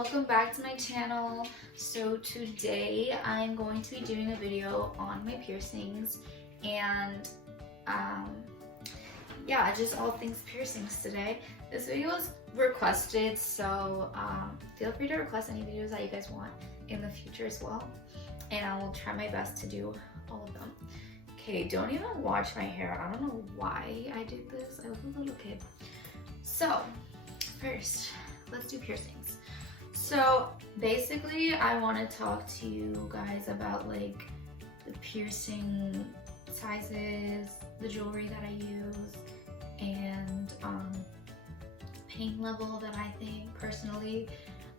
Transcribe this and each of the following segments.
welcome back to my channel. So today I'm going to be doing a video on my piercings and yeah, just all things piercings today. This video was requested, so feel free to request any videos that you guys want in the future as well, and I will try my best to do all of them. Okay, don't even watch my hair. I don't know why I did this. I look a little kid. So first, let's do piercings. So basically I want to talk to you guys about like the piercing sizes, the jewelry that I use, and pain level that I think personally,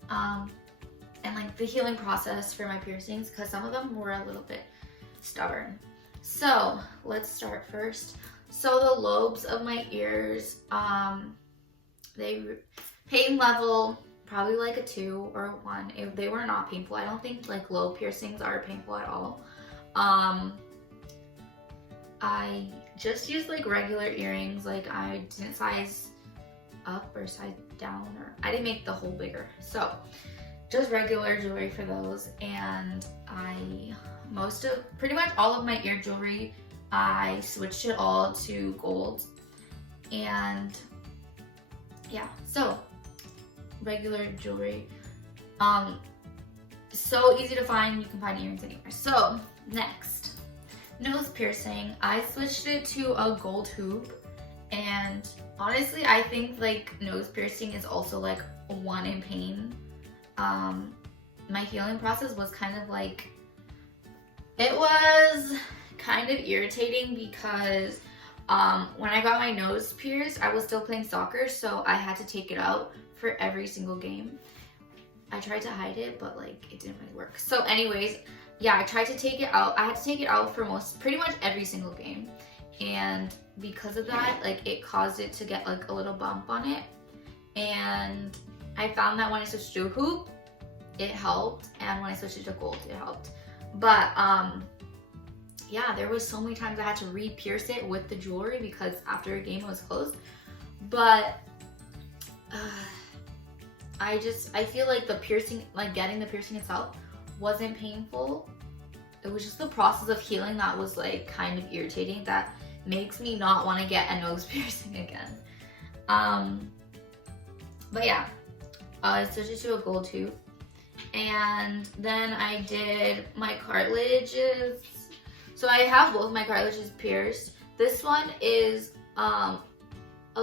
and like the healing process for my piercings, because some of them were a little bit stubborn. So let's start first. So the lobes of my ears, they pain level probably like a 2 or a 1. If they were not painful, I don't think like lobe piercings are painful at all. I just used like regular earrings. Like I didn't size up or size down, or I didn't make the hole bigger. So just regular jewelry for those. And pretty much all of my ear jewelry, I switched it all to gold. And yeah, so regular jewelry, so easy to find. You can find earrings anywhere. So next, nose piercing. I switched it to a gold hoop, and honestly I think like nose piercing is also like one in pain. My healing process was kind of like, it was kind of irritating because when I got my nose pierced, I was still playing soccer, so I had to take it out for every single game. I tried to hide it, but like it didn't really work. So anyways, yeah, I tried to take it out. I had to take it out for pretty much every single game. And because of that, like it caused it to get like a little bump on it. And I found that when I switched to a hoop, it helped. And when I switched it to gold, it helped. But yeah, there was so many times I had to re-pierce it with the jewelry because after a game it was closed. But I feel like the piercing, like getting the piercing itself wasn't painful. It was just the process of healing that was like kind of irritating, that makes me not want to get a nose piercing again. But yeah, I switched it to a gold tooth. And then I did my cartilages. So I have both my cartilages pierced. This one is a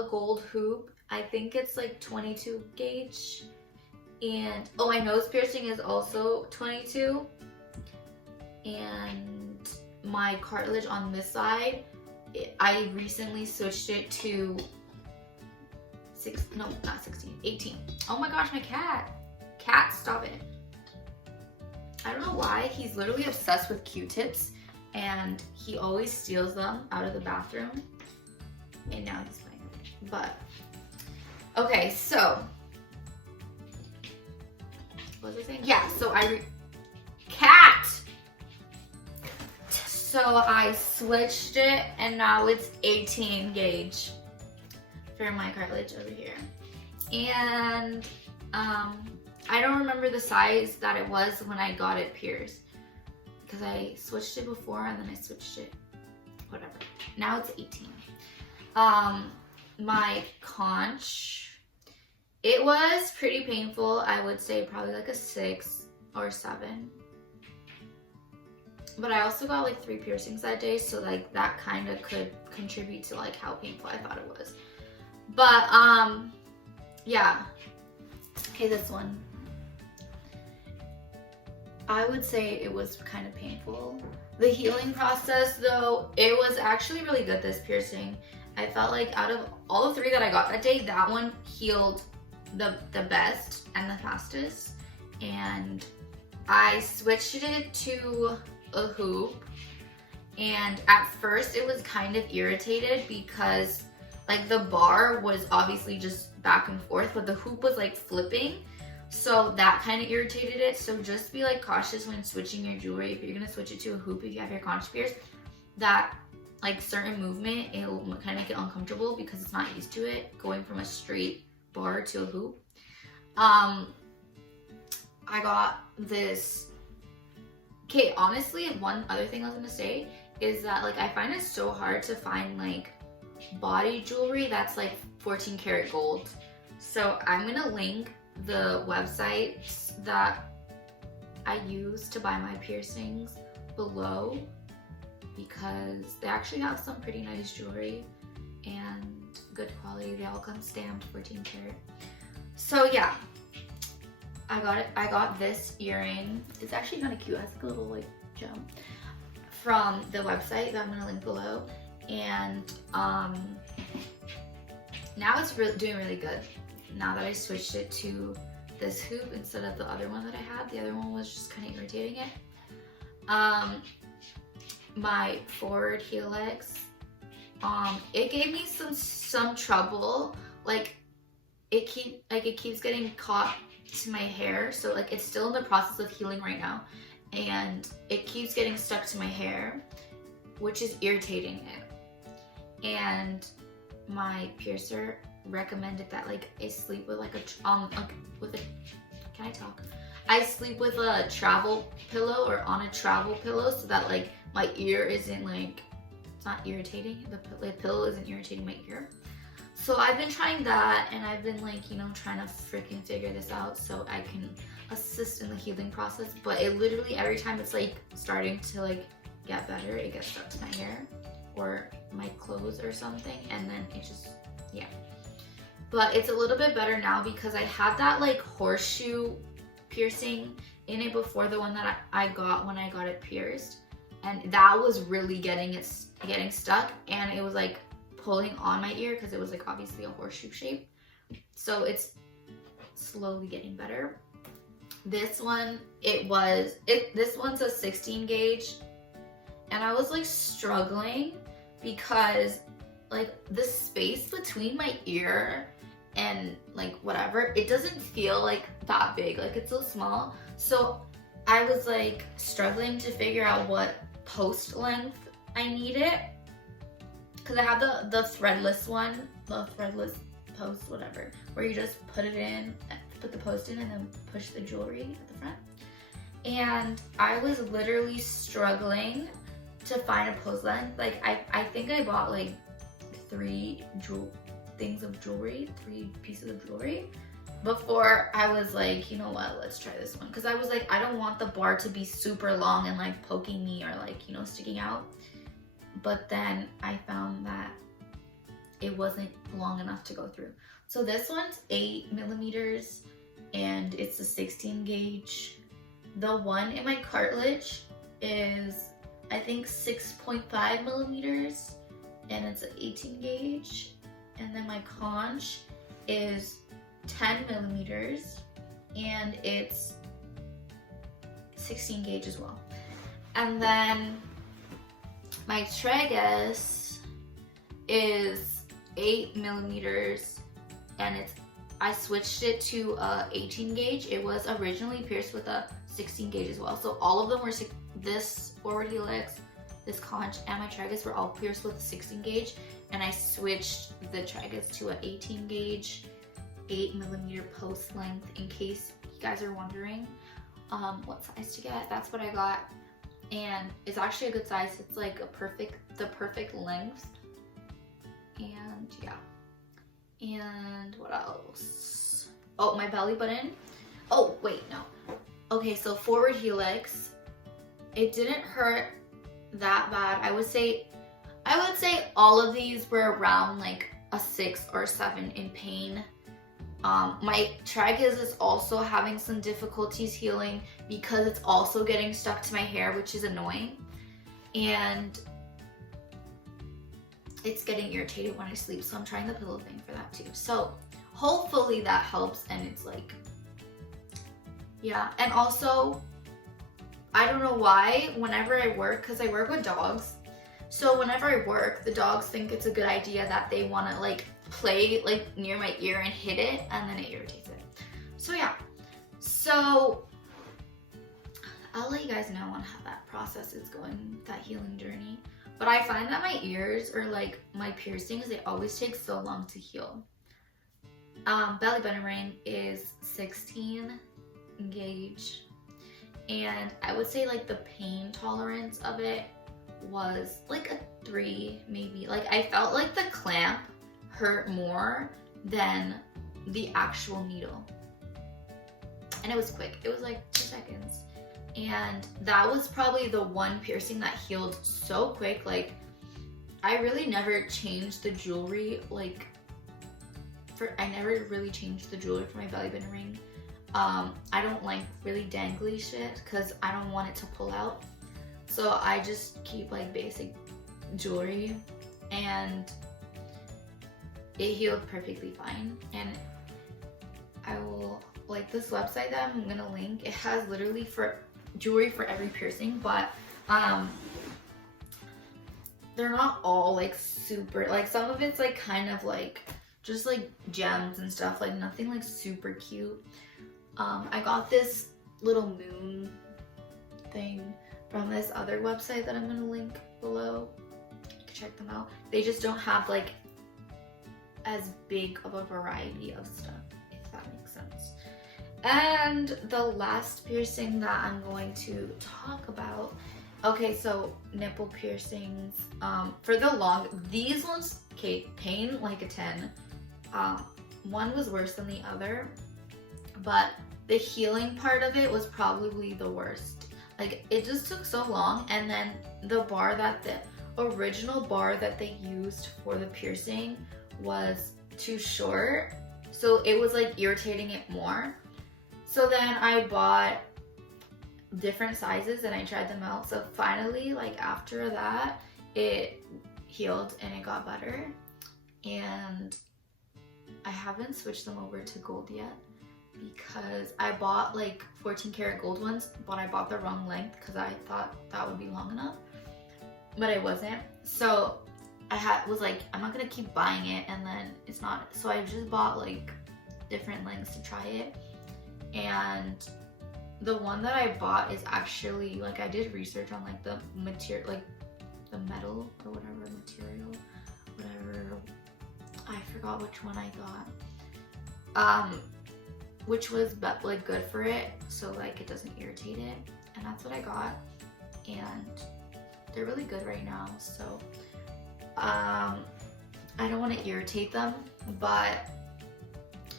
gold hoop. I think it's like 22 gauge. And oh, my nose piercing is also 22. And my cartilage on this side, I recently switched it to 18. Oh my gosh, my cat. Cat, stop it. I don't know why, he's literally obsessed with Q-tips and he always steals them out of the bathroom. And now he's playing with it. But okay, so what was I saying? Yeah, so cat! So I switched it and now it's 18 gauge for my cartilage over here. And I don't remember the size that it was when I got it pierced, because I switched it before and then I switched it, whatever. Now it's 18. My conch, it was pretty painful. I would say probably like a 6 or 7. But I also got like 3 piercings that day, so like that kind of could contribute to like how painful I thought it was. But yeah. Okay, this one, I would say it was kind of painful. The healing process though, it was actually really good, this piercing. I felt like out of all the 3 that I got that day, that one healed the best and the fastest. And I switched it to a hoop. And at first it was kind of irritated because like the bar was obviously just back and forth, but the hoop was like flipping. So that kind of irritated it. So just be like cautious when switching your jewelry. If you're gonna switch it to a hoop, if you have your conch pierced, that like certain movement, it'll kind of make it uncomfortable because it's not used to it, going from a straight bar to a hoop. I got this. Okay, honestly, one other thing I was gonna say is that like I find it so hard to find like body jewelry that's like 14 karat gold. So I'm gonna link the websites that I use to buy my piercings below, because they actually have some pretty nice jewelry and good quality. They all come stamped 14 karat. So yeah, I got it. I got this earring. It's actually kind of cute. It has like a little like gem from the website that I'm gonna link below. And now it's doing really good. Now that I switched it to this hoop instead of the other one that I had. The other one was just kind of irritating it. My forward helix, it gave me some trouble. Like it keeps getting caught to my hair, so like it's still in the process of healing right now, and it keeps getting stuck to my hair, which is irritating it. And my piercer recommended that like I sleep with like I sleep with a travel pillow or on a travel pillow, so that like my ear isn't like, it's not irritating, the pillow isn't irritating my ear. So I've been trying that, and I've been like, you know, trying to freaking figure this out so I can assist in the healing process. But it literally, every time it's like starting to like get better, it gets stuck to my hair or my clothes or something, and then it just, yeah. But it's a little bit better now because I had that like horseshoe piercing in it before, the one that I got when I got it pierced, and that was really getting stuck, and it was like pulling on my ear because it was like obviously a horseshoe shape. So it's slowly getting better. This one, this one's a 16 gauge, and I was like struggling because like the space between my ear and like whatever, it doesn't feel like that big, like it's so small. So I was like struggling to figure out what post length I needed, because I have the threadless one, the threadless post, whatever, where you just put it in, put the post in, and then push the jewelry at the front. And I was literally struggling to find a post length. Like I think I bought like 3 pieces of jewelry before I was like, you know what, let's try this one. Because I was like, I don't want the bar to be super long and like poking me or like, you know, sticking out. But then I found that it wasn't long enough to go through. So this one's 8 millimeters and it's a 16 gauge. The one in my cartilage is, I think, 6.5 millimeters and it's an 18 gauge. And then my conch is 10 millimeters and it's 16 gauge as well. And then my tragus is 8 millimeters and I switched it to a 18 gauge. It was originally pierced with a 16 gauge as well. So all of them were, this forward helix, this conch, and my tragus were all pierced with a 16 gauge. And I switched the tragus to an 18 gauge, 8 millimeter post length, in case you guys are wondering what size to get. That's what I got. And it's actually a good size. It's like the perfect length. And yeah. And what else? Oh, my belly button. Oh, wait, no. Okay, so forward helix, it didn't hurt that bad. I would say all of these were around like a 6 or 7 in pain. My tragus is also having some difficulties healing because it's also getting stuck to my hair, which is annoying. And it's getting irritated when I sleep, so I'm trying the pillow thing for that too. So hopefully that helps, and it's like, yeah. And also, I don't know why, whenever I work, because I work with dogs, so whenever I work, the dogs think it's a good idea that they want to like play like near my ear and hit it, and then it irritates it. So yeah, so I'll let you guys know on how that process is going, that healing journey. But I find that my ears, or like my piercings, they always take so long to heal. Belly button ring is 16 gauge, and I would say like the pain tolerance of it was like a 3 maybe. Like I felt like the clamp hurt more than the actual needle, and it was quick. It was like 2 seconds, and that was probably the one piercing that healed so quick. Like I really never changed the jewelry, like I never really changed the jewelry for my belly button ring. I don't like really dangly shit because I don't want it to pull out, so I just keep like basic jewelry, and it healed perfectly fine. And I will, like, this website that I'm gonna link, it has literally for jewelry for every piercing, but they're not all like super, like some of it's like kind of like just like gems and stuff, like nothing like super cute. I got this little moon thing from this other website that I'm gonna link below. You can check them out. They just don't have like as big of a variety of stuff, if that makes sense. And the last piercing that I'm going to talk about, okay, so nipple piercings. These ones, okay, pain like a 10. One was worse than the other, but the healing part of it was probably the worst. Like it just took so long, and then the original bar that they used for the piercing was too short, so it was like irritating it more. So then I bought different sizes and I tried them out. So finally, like after that, it healed and it got better. And I haven't switched them over to gold yet because I bought like 14 karat gold ones, but I bought the wrong length because I thought that would be long enough, but it wasn't. So I was like, I'm not gonna keep buying it and then it's not. So I just bought like different lengths to try it. And the one that I bought is actually, like, I did research on like the material, like the metal or whatever material, whatever, I forgot which one I got, which was like good for it, so like it doesn't irritate it, and that's what I got, and they're really good right now. So I don't want to irritate them, but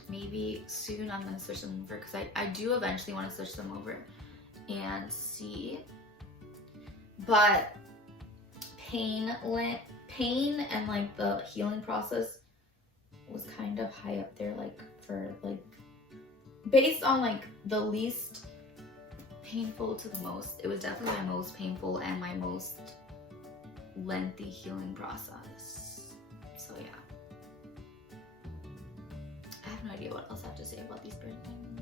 maybe soon I'm gonna switch them over because I do eventually want to switch them over and see. But pain and like the healing process was kind of high up there, like for like based on like the least painful to the most. It was definitely my most painful and my most lengthy healing process. So yeah, I have no idea what else I have to say about these piercings.